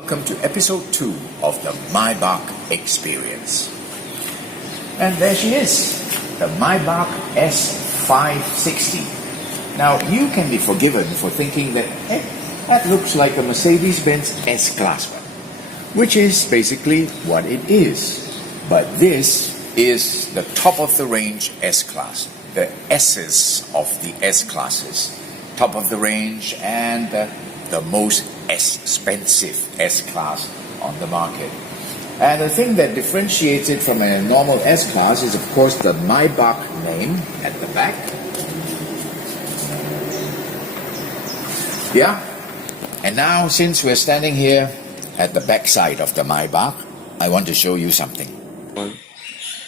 Welcome to episode 2 of the Maybach Experience. And there she is, the Maybach S560. Now, you can be forgiven for thinking that, that looks like a Mercedes-Benz S-Class one, which is basically what it is. But this is the top-of-the-range S-Class, the S's of the S-Classes. Top of the range and the most expensive S-Class on the market. And the thing that differentiates it from a normal S-Class is, of course, the Maybach name at the back. Yeah. And now, since we're standing here at the back side of the Maybach, I want to show you something.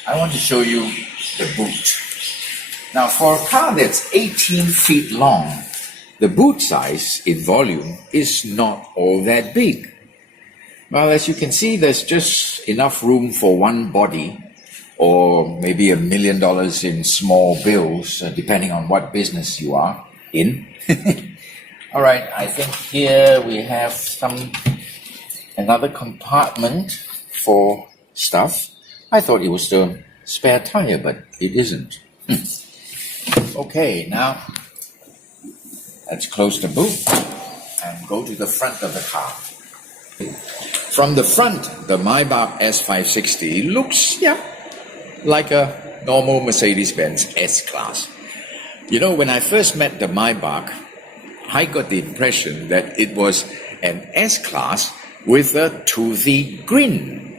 I want to show you the boot. Now, for a car that's 18 feet long, the boot size in volume is not all that big. Well, as you can see, there's just enough room for one body, or maybe $1 million in small bills, depending on what business you are in. All right, I think here we have another compartment for stuff. I thought it was the spare tire, but it isn't. Okay, now let's close the boot and go to the front of the car. From the front, the Maybach S560 looks, like a normal Mercedes-Benz S-Class. You know, when I first met the Maybach, I got the impression that it was an S-Class with a toothy grin.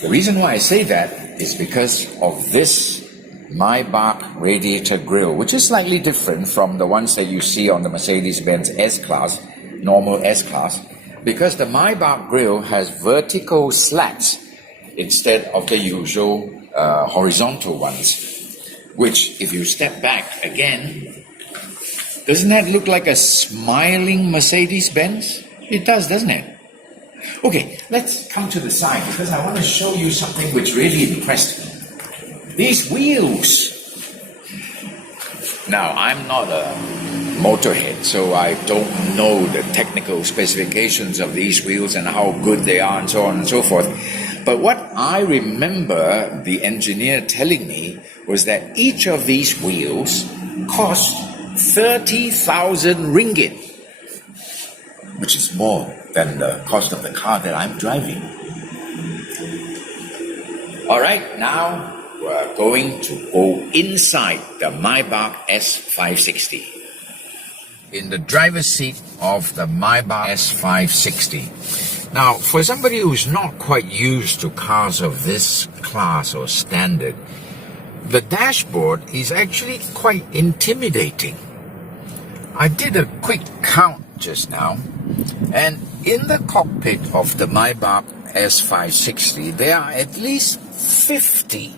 The reason why I say that is because of this Maybach radiator grille, which is slightly different from the ones that you see on the Mercedes-Benz S-Class, normal S-Class, because the Maybach grille has vertical slats instead of the usual horizontal ones, which, if you step back again, doesn't that look like a smiling Mercedes-Benz? It does, doesn't it? Okay, let's come to the side, because I want to show you something which really impressed me. These wheels. Now, I'm not a motorhead, so I don't know the technical specifications of these wheels and how good they are and so on and so forth. But what I remember the engineer telling me was that each of these wheels cost 30,000 ringgit, which is more than the cost of the car that I'm driving. All right, now we're going to go inside the Maybach S560. In the driver's seat of the Maybach S560. Now, for somebody who's not quite used to cars of this class or standard, the dashboard is actually quite intimidating. I did a quick count just now, and in the cockpit of the Maybach S560, there are at least 50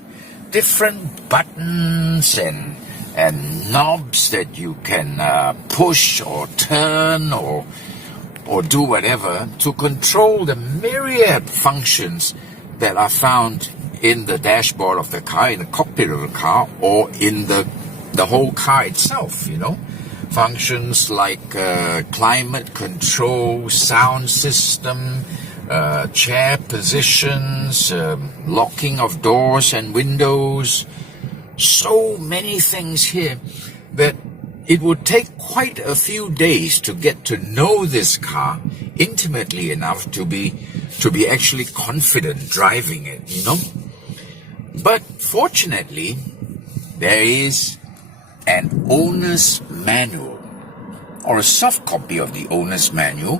different buttons and knobs that you can push or turn or do whatever to control the myriad functions that are found in the dashboard of the car, in the cockpit of the car, or in the whole car itself, you know. Functions like climate control, sound system, chair positions, locking of doors and windows. So many things here that it would take quite a few days to get to know this car intimately enough to be actually confident driving it, you know. But fortunately, there is an owner's manual, or a soft copy of the owner's manual,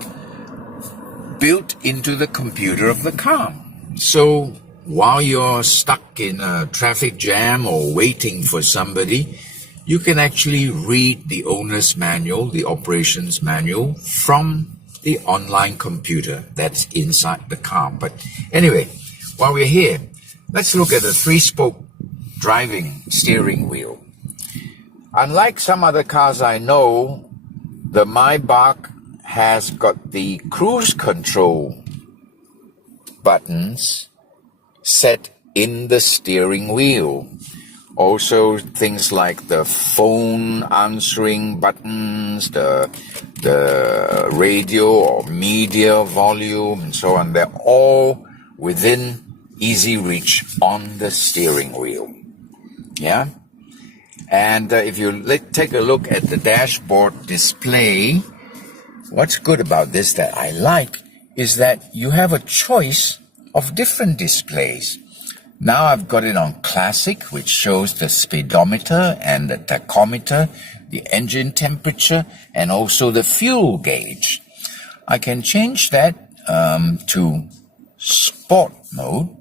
built into the computer of the car. So while you're stuck in a traffic jam or waiting for somebody, you can actually read the owner's manual, the operations manual, from the online computer that's inside the car. But anyway, while we're here, let's look at the 3-spoke driving steering wheel. Unlike some other cars I know, the Maybach has got the cruise control buttons set in the steering wheel, Also things like the phone answering buttons, the radio or media volume and so on. They're all within easy reach on the steering wheel. Yeah. And if you take a look at the dashboard display, what's good about this that I like is that you have a choice of different displays. Now I've got it on Classic, which shows the speedometer and the tachometer, the engine temperature, and also the fuel gauge. I can change that to Sport mode,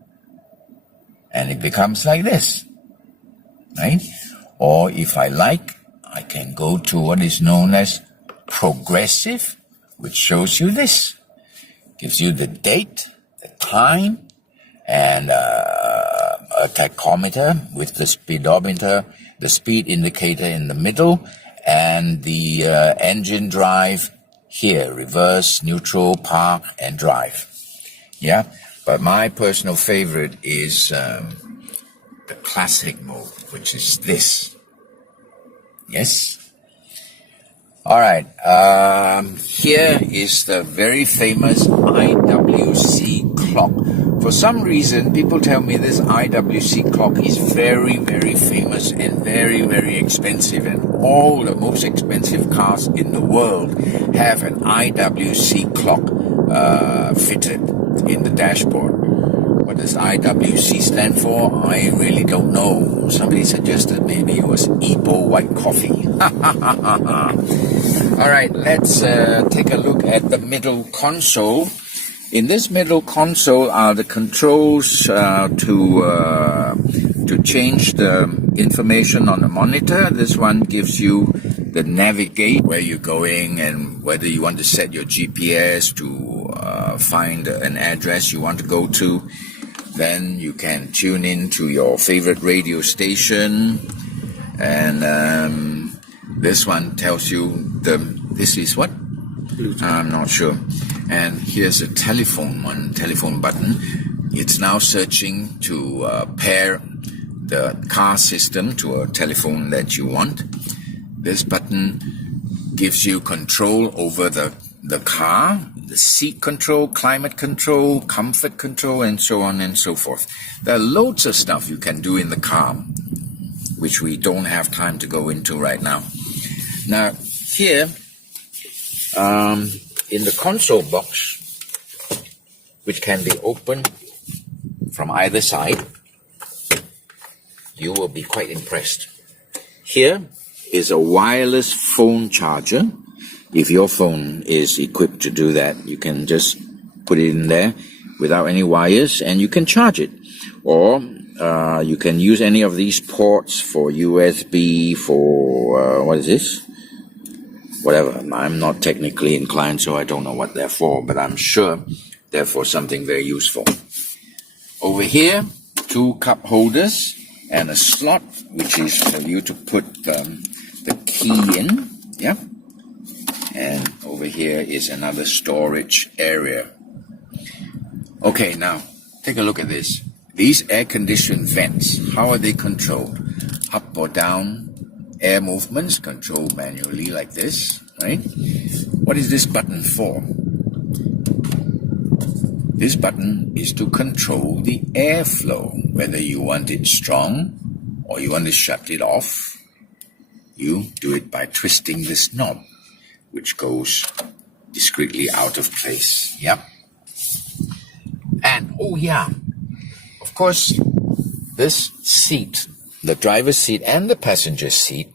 and it becomes like this, right? Or if I like, I can go to what is known as Progressive, which shows you this. Gives you the date, the time, and a tachometer with the speedometer, the speed indicator in the middle, and the engine drive here, reverse, neutral, park, and drive. Yeah, but my personal favorite is the Classic mode, which is this. Yes. All right. Here is the very famous IWC clock. For some reason, people tell me this IWC clock is very, very famous and very, very expensive. And all the most expensive cars in the world have an IWC clock fitted in the dashboard. What does IWC stand for? I really don't know. Somebody suggested maybe it was Ipoh White Coffee. All right, let's take a look at the middle console. In this middle console are the controls to change the information on the monitor. This one gives you the navigate, where you're going and whether you want to set your GPS to find an address you want to go to. Then you can tune in to your favorite radio station, and this one tells you this is what? Bluetooth. I'm not sure. And here's a telephone button. It's now searching to pair the car system to a telephone that you want. This button gives you control over the car, the seat control, climate control, comfort control, and so on and so forth. There are loads of stuff you can do in the car, which we don't have time to go into right now. Now, here, in the console box, which can be opened from either side, you will be quite impressed. Here is a wireless phone charger. If your phone is equipped to do that, you can just put it in there without any wires and you can charge it. Or you can use any of these ports for USB, for what is this? Whatever. I'm not technically inclined, so I don't know what they're for, but I'm sure they're for something very useful. Over here, 2 cup holders and a slot, which is for you to put the key in. Yeah. And over here is another storage area. Okay, now take a look at this. These air-conditioned vents, how are they controlled? Up or down? Air movements controlled manually like this, right? What is this button for? This button is to control the airflow, whether you want it strong or you want to shut it off. You do it by twisting this knob, which goes discreetly out of place. Yep. And, oh yeah, of course, this seat, the driver's seat and the passenger seat,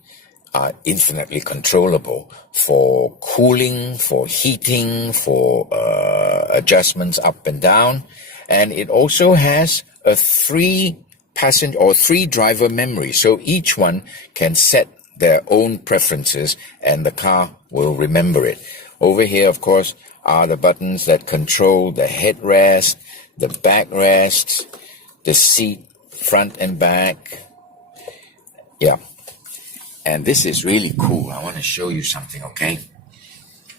are infinitely controllable for cooling, for heating, for adjustments up and down. And it also has a 3 driver memory. So each one can set their own preferences and the car will remember it. Over here, of course, are the buttons that control the headrest, the backrest, the seat front and back. Yeah. And this is really cool. I want to show you something, okay?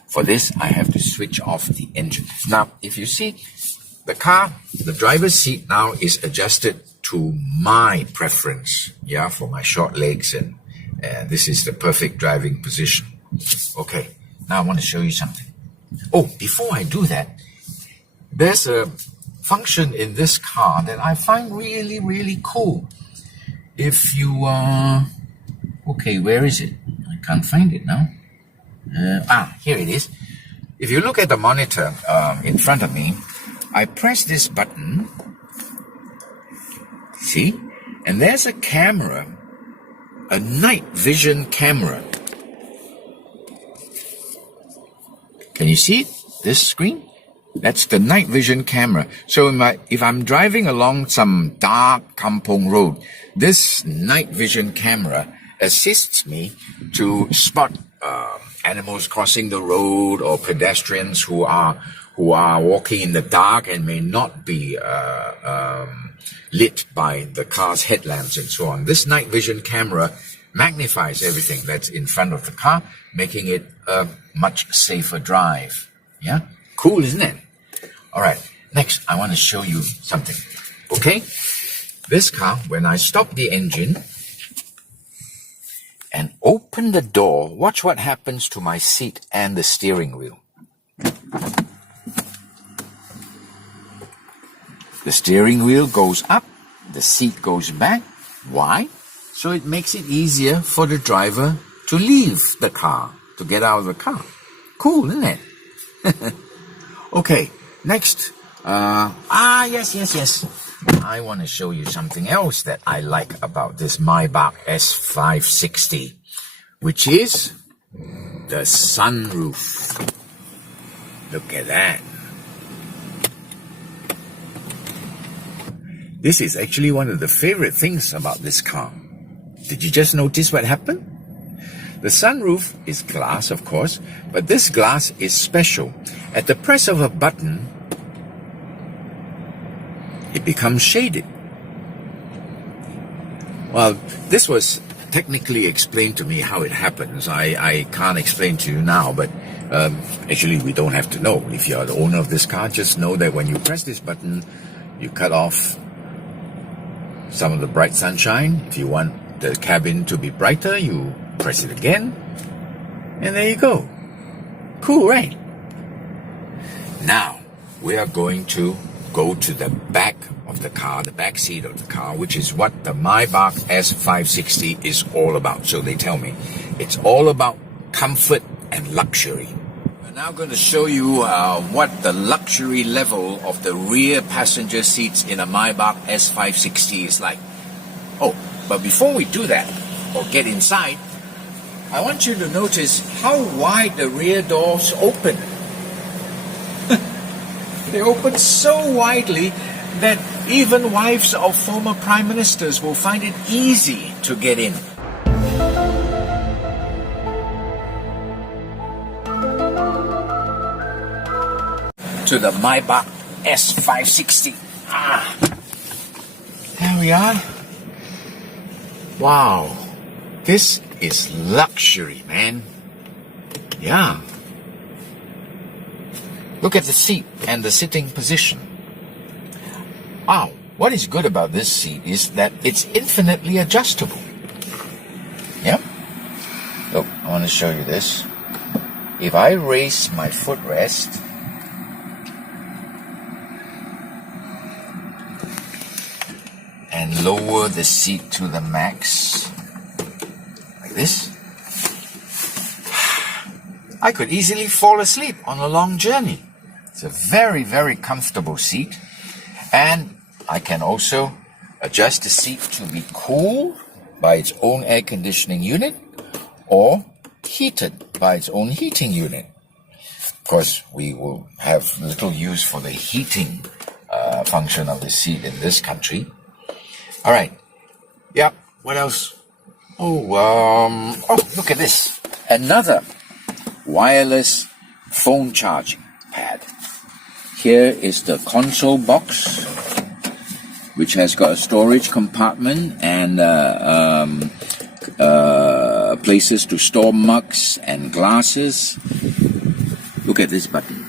For this, I have to switch off the engine. Now, if you see, the car, the driver's seat now is adjusted to my preference, yeah, for my short legs, and this is the perfect driving position. Okay, now I want to show you something. Oh, before I do that, there's a function in this car that I find really, really cool. If you okay, where is it? I can't find it now. Here it is. If you look at the monitor in front of me, I press this button, see, and there's a camera, a night vision camera. Can you see it? This screen? That's the night vision camera. So if I'm driving along some dark kampong road, this night vision camera assists me to spot animals crossing the road, or pedestrians who are walking in the dark and may not be lit by the car's headlamps and so on. This night vision camera magnifies everything that's in front of the car, making it a much safer drive. Yeah? Cool, isn't it? All right, next I want to show you something. Okay? This car, when I stop the engine and open the door, watch what happens to my seat and the steering wheel. The steering wheel goes up, the seat goes back. Why? So it makes it easier for the driver to leave the car, to get out of the car. Cool, isn't it? Okay, next. Yes. I want to show you something else that I like about this Maybach S560, which is the sunroof. Look at that. This is actually one of the favorite things about this car. Did you just notice what happened? The sunroof is glass, of course, but this glass is special. At the press of a button, it becomes shaded. Well, this was technically explained to me how it happens. I can't explain to you now, but actually we don't have to know. If you're the owner of this car, just know that when you press this button, you cut off some of the bright sunshine. If you want the cabin to be brighter, you press it again, and there you go. Cool, right? Now, we are going to go to the back of the car, the back seat of the car, which is what the Maybach S560 is all about. So they tell me it's all about comfort and luxury. We're now going to show you what the luxury level of the rear passenger seats in a Maybach S560 is like. Oh, but before we do that, or get inside, I want you to notice how wide the rear doors open. They open so widely that even wives of former prime ministers will find it easy to get in. To the Maybach S560. There we are. Wow. This is luxury, man. Yeah. Look at the seat and the sitting position. Wow, what is good about this seat is that it's infinitely adjustable. Yep. Look, I want to show you this. If I raise my footrest and lower the seat to the max, like this, I could easily fall asleep on a long journey. It's a very, very comfortable seat. And I can also adjust the seat to be cooled by its own air conditioning unit or heated by its own heating unit. Of course, we will have little use for the heating function of the seat in this country. All right. Yeah. What else? Oh, look at this. Another wireless phone charging pad. Here is the console box, which has got a storage compartment and places to store mugs and glasses. Look at this button.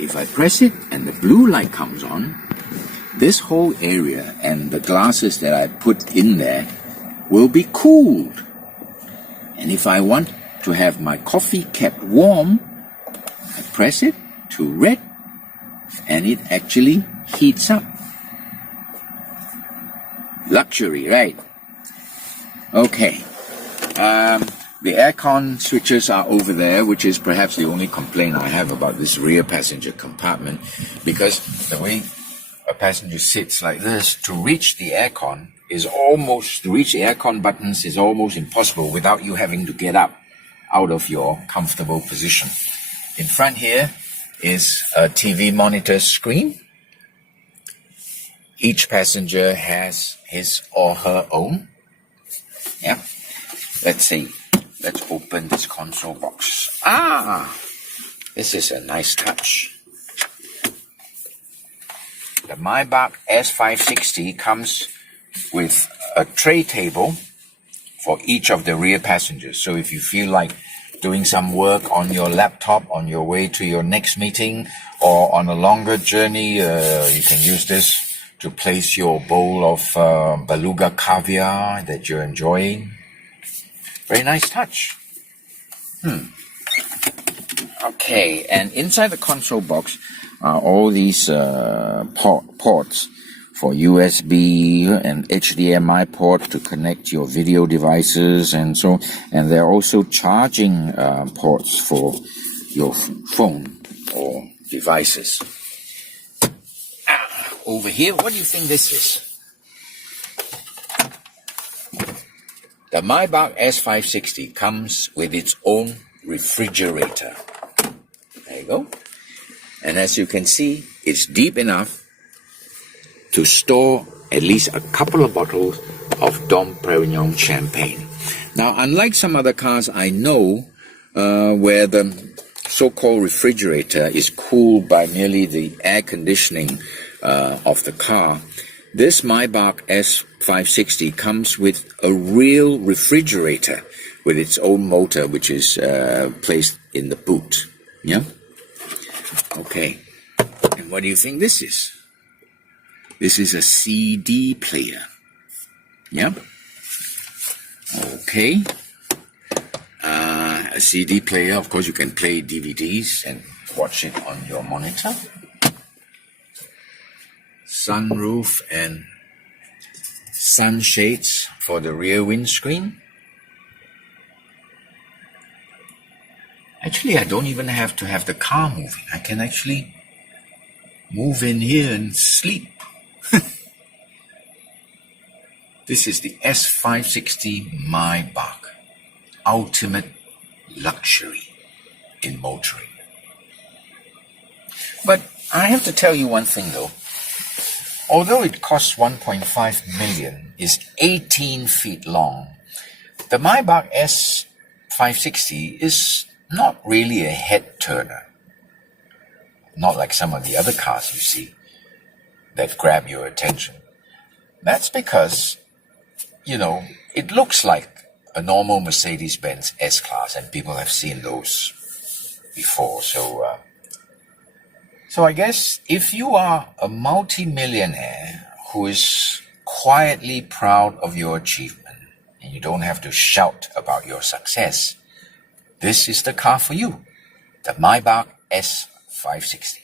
If I press it and the blue light comes on, this whole area and the glasses that I put in there will be cooled. And if I want to have my coffee kept warm, I press it to red and it actually heats up. Luxury, right? Okay. The aircon switches are over there, which is perhaps the only complaint I have about this rear passenger compartment, because the way a passenger sits like this, to reach the aircon buttons is almost impossible without you having to get up out of your comfortable position. In front here is a TV monitor screen. Each passenger has his or her own. Yeah. Let's see. Let's open this console box. This is a nice touch. The Maybach S560 comes with a tray table for each of the rear passengers. So if you feel like doing some work on your laptop on your way to your next meeting or on a longer journey, you can use this to place your bowl of beluga caviar that you're enjoying. Very nice touch. Okay, and inside the console box are all these ports for USB and HDMI ports to connect your video devices and so. And there are also charging ports for your phone or devices. Over here, what do you think this is? The Maybach S560 comes with its own refrigerator. There you go. And as you can see, it's deep enough to store at least a couple of bottles of Dom Perignon champagne. Now, unlike some other cars I know, where the so-called refrigerator is cooled by merely the air conditioning of the car, this Maybach S560 comes with a real refrigerator with its own motor, which is placed in the boot. Yeah? Okay. And what do you think this is? This is a CD player. Yeah? Okay. A CD player, of course, you can play DVDs and watch it on your monitor. Sunroof and sunshades for the rear windscreen. Actually, I don't even have to have the car moving. I can actually move in here and sleep. This is the S560 Maybach. Ultimate luxury in motoring. But I have to tell you one thing though. Although it costs 1.5 million, is 18 feet long, the Maybach S560 is not really a head-turner. Not like some of the other cars you see that grab your attention. That's because, it looks like a normal Mercedes-Benz S-Class, and people have seen those before. So I guess if you are a multi-millionaire who is quietly proud of your achievement and you don't have to shout about your success, this is the car for you, the Maybach S560.